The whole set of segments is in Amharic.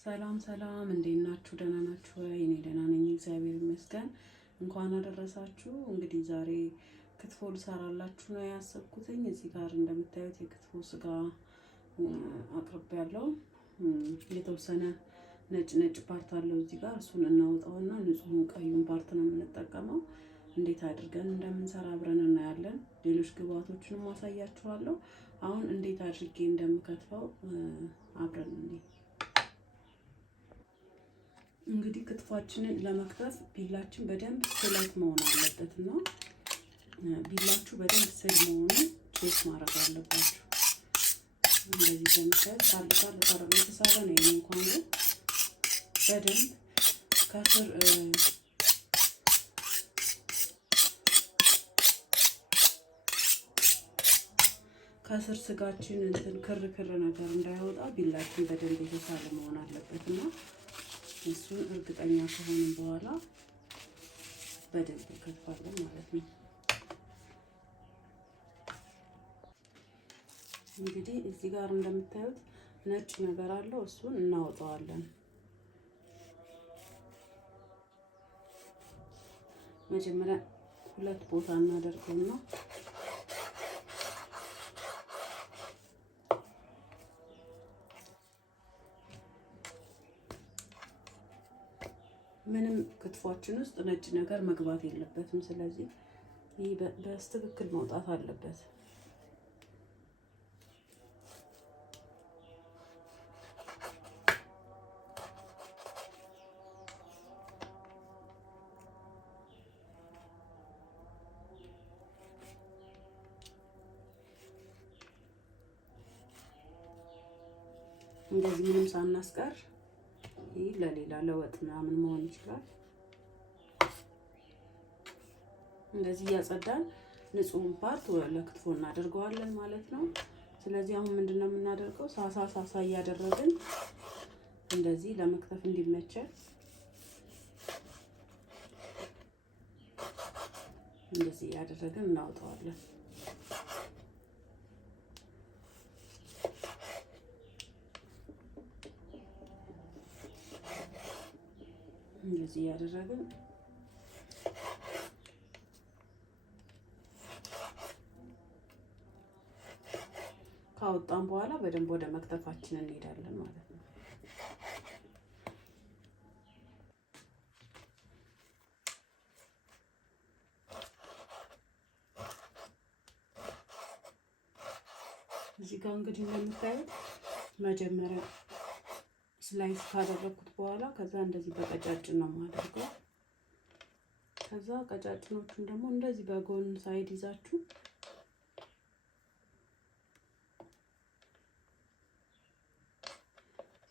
ሰላም ሰላም፣ እንዴት ናችሁ? ደህና ናችሁ ወይ? እኔ ደህና ነኝ፣ እግዚአብሔር ይመስገን። እንኳን አደረሳችሁ። እንግዲህ ዛሬ ክትፎ ልሰራላችሁ ነው ያሰብኩትኝ። እዚህ ጋር እንደምታዩት የክትፎ ስጋ አቅርቤያለሁ። የተወሰነ ነጭ ፓርት አለው እዚህ ጋር፣ እሱን እናውጣውና ንጹሑን ቀዩን ፓርት ነው የምንጠቀመው። እንዴት አድርገን እንደምንሰራ አብረን እናያለን። ሌሎች ግብአቶችንም ማሳያችኋለሁ። አሁን እንዴት አድርጌ እንደምከትፈው አብረን እንይ። እንግዲህ ክትፏችንን ለመክተፍ ቢላችን በደንብ ስለት መሆን አለበት እና ቢላችሁ በደንብ ስል መሆኑን ቼክ ማድረግ አለባችሁ። እንደዚህ በምታዩት ጣል የተሳለ ነው። ይሄ እንኳን ግን በደንብ ከስር ስጋችን እንትን ክር ነገር እንዳይወጣ ቢላችን በደንብ የተሳለ መሆን አለበት እና እሱን እርግጠኛ ከሆንን በኋላ በደንብ እንከትፋለን ማለት ነው። እንግዲህ እዚህ ጋር እንደምታዩት ነጭ ነገር አለው፣ እሱን እናወጣዋለን። መጀመሪያ ሁለት ቦታ እናደርገውና ምንም ክትፏችን ውስጥ ነጭ ነገር መግባት የለበትም። ስለዚህ ይህ በስትክክል መውጣት አለበት። እንደዚህ ምንም ሳናስቀር ይህ ለሌላ ለወጥ ምናምን መሆን ይችላል። እንደዚህ እያጸዳን ንጹህ ፓርት ለክትፎ እናደርገዋለን ማለት ነው። ስለዚህ አሁን ምንድነው የምናደርገው? ሳሳ እያደረግን እንደዚህ ለመክተፍ እንዲመቸን እንደዚህ እያደረግን እናወጣዋለን። እንደዚህ ያደረግን ካወጣን በኋላ በደንብ ወደ መክተፋችን እንሄዳለን ማለት ነው። እዚህ ጋር እንግዲህ እንደምታዩት መጀመሪያ ስላይስ ካደረኩት በኋላ ከዛ እንደዚህ በቀጫጭን ነው የማደርገው። ከዛ ቀጫጭኖቹን ደግሞ እንደዚህ በጎን ሳይድ ይዛችሁ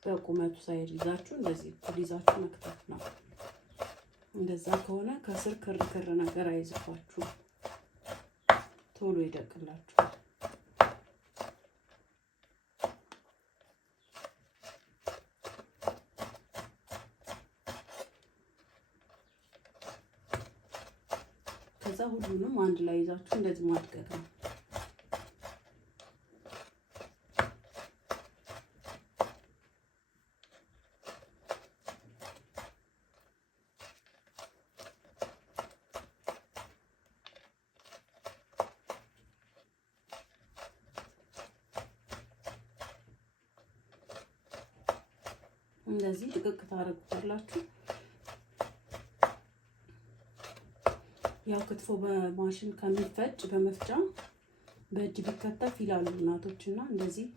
በቁመቱ ሳይድ ይዛችሁ እንደዚህ እኩል ይዛችሁ መክተፍ ነው። እንደዛ ከሆነ ከስር ክር ነገር አይዝባችሁ፣ ቶሎ ይደቅላችሁ። ከዛ ሁሉንም አንድ ላይ ይዛችሁ እንደዚህ ማድቀቅ ነው። እንደዚህ ጥቅቅ ታደርጉታላችሁ። ያው ክትፎ በማሽን ከሚፈጭ በመፍጫ በእጅ ቢከተፍ ይላሉ እናቶች እና እንደዚህ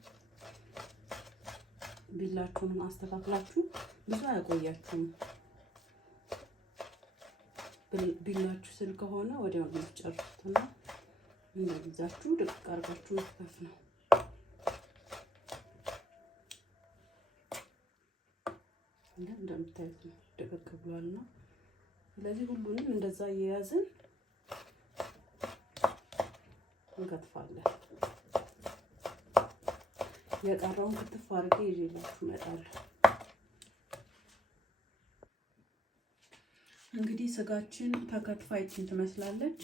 ቢላችሁን አስተካክላችሁ ብዙ አያቆያችሁም። ቢላችሁ ስል ከሆነ ወዲያው ነው የምትጨርሱት እና እንደዚህ ይዛችሁ ድቅቅ አድርጋችሁ መክተፍ ነው። እንደምታዩት ነው ድቅቅ ብሏልና ስለዚህ ሁሉንም እንደዛ እየያዝን እንከትፋለን። የቀረውን ክትፍ አድርጌ ይዤላችሁ እመጣለሁ። እንግዲህ ስጋችን ተከትፋ ይችን ትመስላለች።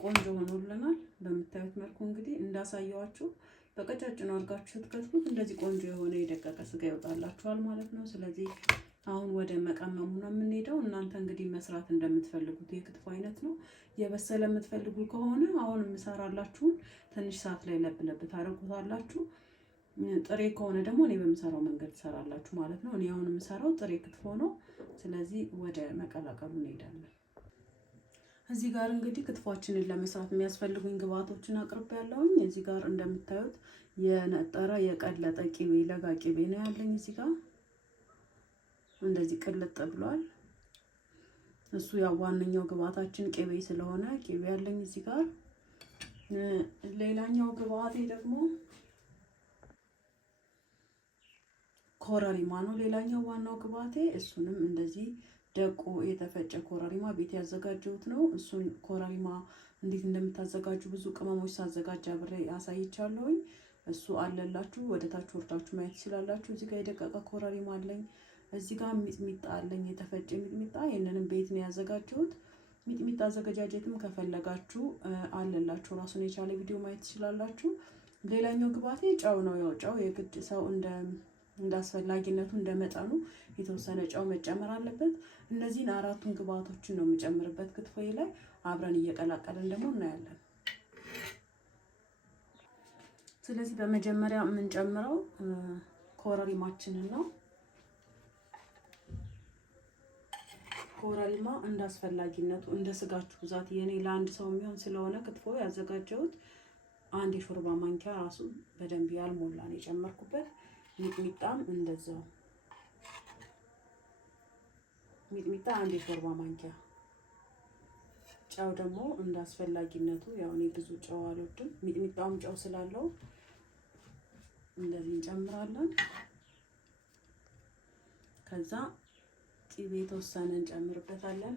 ቆንጆ ሆኖልናል። በምታዩት መልኩ እንግዲህ እንዳሳየዋችሁ በቀጫጭኑ አድርጋችሁ ስትከትፉት እንደዚህ ቆንጆ የሆነ የደቀቀ ስጋ ይወጣላችኋል ማለት ነው። ስለዚህ አሁን ወደ መቀመሙ ነው የምንሄደው። እናንተ እንግዲህ መስራት እንደምትፈልጉት የክትፎ አይነት ነው። የበሰለ የምትፈልጉ ከሆነ አሁን የምሰራላችሁን ትንሽ ሰዓት ላይ ለብ ለብ ታደርጉታላችሁ። ጥሬ ከሆነ ደግሞ እኔ በምሰራው መንገድ ትሰራላችሁ ማለት ነው። እኔ አሁን የምሰራው ጥሬ ክትፎ ነው። ስለዚህ ወደ መቀላቀሉ እንሄዳለን። እዚህ ጋር እንግዲህ ክትፏችንን ለመስራት የሚያስፈልጉኝ ግብአቶችን አቅርቤያለሁኝ። እዚህ ጋር እንደምታዩት የነጠረ የቀለጠ ቂቤ፣ ለጋ ቂቤ ነው ያለኝ። እዚህ ጋር እንደዚህ ቅልጥ ብሏል። እሱ ያው ዋነኛው ግብአታችን ቂቤ ስለሆነ ቂቤ ያለኝ እዚህ ጋር። ሌላኛው ግብአቴ ደግሞ ኮረሪማ ነው። ሌላኛው ዋናው ግብአቴ እሱንም እንደዚህ ደቆ የተፈጨ ኮረሪማ ቤት ያዘጋጀሁት ነው። እሱን ኮረሪማ እንዴት እንደምታዘጋጁ ብዙ ቅመሞች ሳዘጋጅ አብሬ አሳይቻለሁኝ። እሱ አለላችሁ፣ ወደ ታች ወርዳችሁ ማየት ትችላላችሁ። እዚህ ጋር የደቀቀ ኮረሪማ አለኝ። እዚህ ጋር ሚጥሚጣ አለኝ፣ የተፈጨ ሚጥሚጣ። ይሄንንም ቤት ነው ያዘጋጀሁት። ሚጥሚጣ አዘገጃጀትም ከፈለጋችሁ አለላችሁ፣ ራሱን የቻለ ቪዲዮ ማየት ትችላላችሁ። ሌላኛው ግብአቴ ጨው ነው። ያው ጨው የግድ ሰው እንዳስፈላጊነቱ እንደመጠኑ የተወሰነ ጨው መጨመር አለበት። እነዚህን አራቱን ግብአቶችን ነው የምጨምርበት ክትፎዬ ላይ። አብረን እየቀላቀልን ደግሞ እናያለን። ስለዚህ በመጀመሪያ የምንጨምረው ኮረሪማችንን ነው። ኮረሪማ እንዳስፈላጊነቱ እንደ ስጋችሁ ብዛት፣ የኔ ለአንድ ሰው የሚሆን ስለሆነ ክትፎ ያዘጋጀሁት አንድ የሾርባ ማንኪያ ራሱ በደንብ ያልሞላ ነው የጨመርኩበት። ሚጥሚጣም እንደዛው ሚጥሚጣ አንድ የሾርባ ማንኪያ። ጨው ደግሞ እንዳስፈላጊነቱ፣ ያው እኔ ብዙ ጨው አልወድም። ሚጥሚጣውም ጨው ስላለው እንደዚህ እንጨምራለን። ከዛ ቂቤ የተወሰነ እንጨምርበታለን።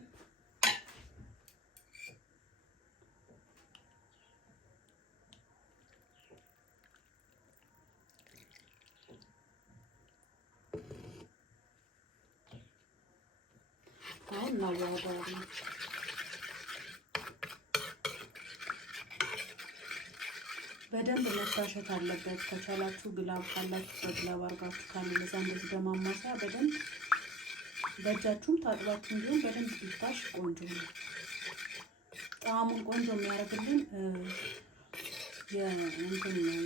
አሁን እናዋህዳለን። በደንብ መታሸት አለበት። ከቻላችሁ ግላብ ካላችሁ በግላብ አድርጋችሁ ካለዛ እንደዚህ በማማሰያ በደንብ በእጃችሁም ታጥባችሁ እንዲሁም በደንብ ቢታሽ ቆንጆ ነው። ጣዕሙን ቆንጆ የሚያደርግልን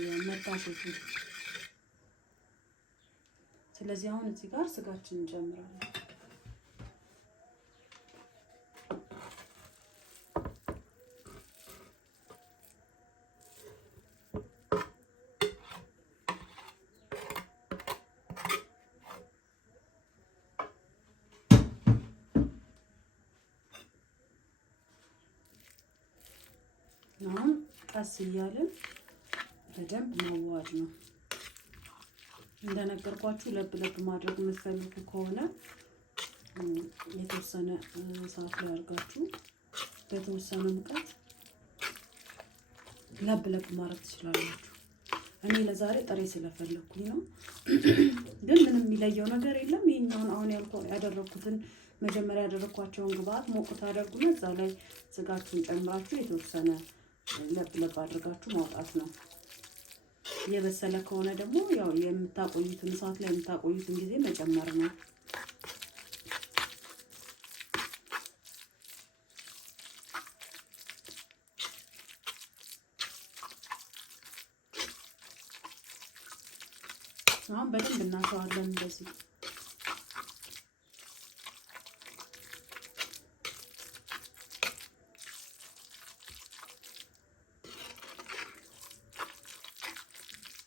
የመታሸቱ። ስለዚህ አሁን እዚህ ጋር ስጋችን እንጨምራለን። አሁን ቀስ እያልን በደንብ ማዋሃድ ነው። እንደነገርኳችሁ ለብ ለብ ማድረግ የምትፈልጉ ከሆነ የተወሰነ ሰዓት ላይ አድርጋችሁ በተወሰነ ሙቀት ለብ ለብ ማድረግ ትችላላችሁ። እኔ ለዛሬ ጥሬ ስለፈለኩኝ ነው፣ ግን ምንም የሚለየው ነገር የለም። ይሄኛውን አሁን ያደረኩትን መጀመሪያ ያደረኳቸውን ግብአት ሞቅ ታደርጉና እዛ ላይ ስጋችሁን ጨምራችሁ የተወሰነ ለብ ለብ አድርጋችሁ ማውጣት ነው። የበሰለ ከሆነ ደግሞ ያው የምታቆዩትን ሰዓት ላይ የምታቆዩትን ጊዜ መጨመር ነው። አሁን በደንብ እናሸዋለን እንደዚህ።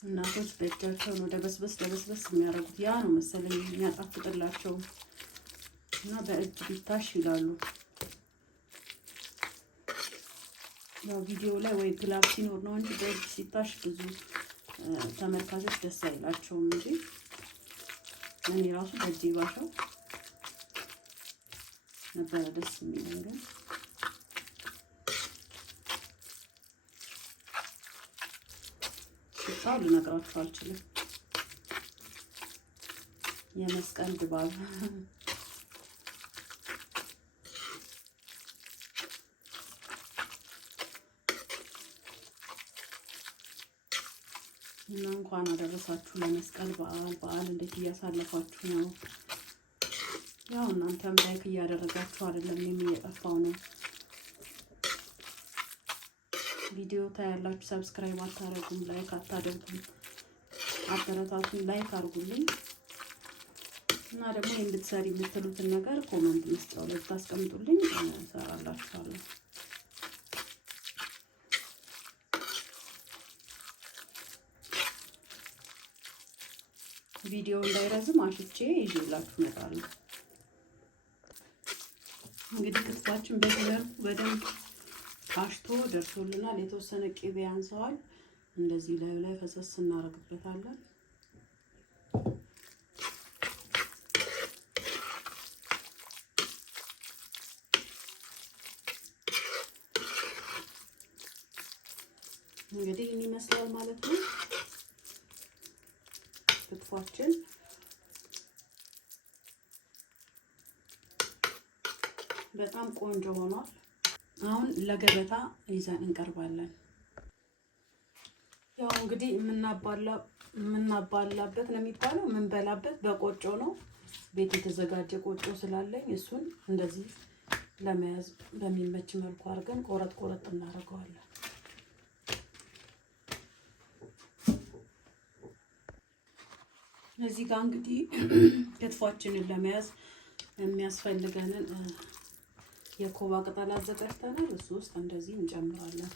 እናቶች በእጃቸው ነው ደበስበስ ደበስበስ የሚያደርጉት። ያ ነው መሰለኝ የሚያጣፍጥላቸው እና በእጅ ቢታሽ ይላሉ። ያው ቪዲዮ ላይ ወይ ግላብ ሲኖር ነው እንጂ በእጅ ሲታሽ ብዙ ተመልካቾች ደስ አይላቸውም እንጂ እኔ ራሱ በእጄ ባሻው ነበረ ደስ የሚለኝ ግን ሽታው ልነግራችሁ አልችልም። የመስቀል ድባብ እና እንኳን አደረሳችሁ ለመስቀል በዓል። በዓል እንዴት እያሳለፋችሁ ነው? ያው እናንተም ላይክ እያደረጋችሁ አይደለም? እየጠፋው ነው። ቪዲዮ ታያላችሁ፣ ሰብስክራይብ አታደርጉም፣ ላይክ አታደርጉም። አበረታቱኝ፣ ላይክ አድርጉልኝ። እና ደግሞ እንድትሰሪ የምትሉትን ነገር ኮሜንት መስጫው ላይ ታስቀምጡልኝ፣ እሰራላችኋለሁ። ቪዲዮ እንዳይረዝም አሽቼ ይዤላችሁ እመጣለሁ። እንግዲህ ክትፏችን በደንብ አሽቶ ደርሶልናል። የተወሰነ ቅቤ ያንሰዋል። እንደዚህ ላይ ፈሰስ እናደርግበታለን። እንግዲህ ይህን ይመስላል ማለት ነው ክትፏችን። በጣም ቆንጆ ሆኗል። አሁን ለገበታ ይዘን እንቀርባለን። ያው እንግዲህ የምናባላበት ነው የሚባለው፣ የምንበላበት በቆጮ ነው። ቤት የተዘጋጀ ቆጮ ስላለኝ እሱን እንደዚህ ለመያዝ በሚመች መልኩ አድርገን ቆረጥ እናደርገዋለን። እዚህ ጋር እንግዲህ ክትፏችንን ለመያዝ የሚያስፈልገንን የኮባ ቅጠል አዘጋጅተናል። እሱ ውስጥ እንደዚህ እንጨምራለን።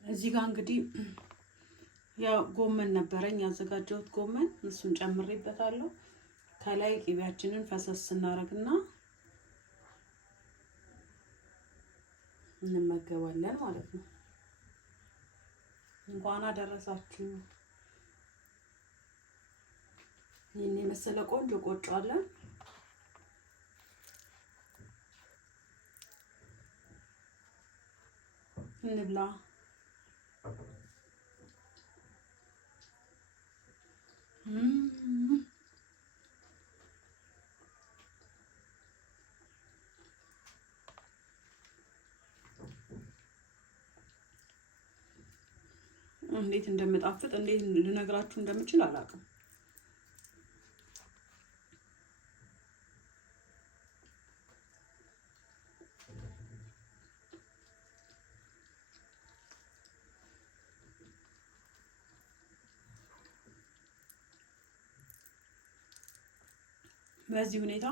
እዚህ ጋር እንግዲህ ያው ጎመን ነበረኝ ያዘጋጀሁት ጎመን፣ እሱን ጨምሬበታለሁ። ከላይ ቅቤያችንን ፈሰስ እናደርግና እንመገባለን ማለት ነው። እንኳን አደረሳችሁ። ይህን የመሰለ ቆንጆ ቆጮ አለን። እንብላ። እንዴት እንደምጣፍጥ እንዴት ልነግራችሁ እንደምችል አላውቅም። በዚህ ሁኔታ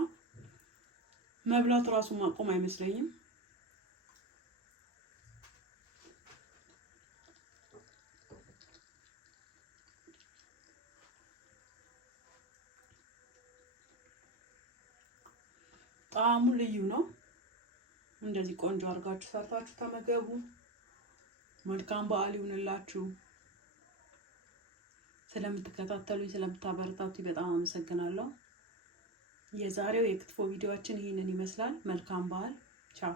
መብላት ራሱ ማቆም አይመስለኝም። ጣዕሙ ልዩ ነው። እንደዚህ ቆንጆ አድርጋችሁ ሰርታችሁ ተመገቡ። መልካም በዓል ይሁንላችሁ። ስለምትከታተሉኝ ስለምታበረታቱኝ በጣም አመሰግናለሁ። የዛሬው የክትፎ ቪዲዮአችን ይህንን ይመስላል። መልካም በዓል። ቻው።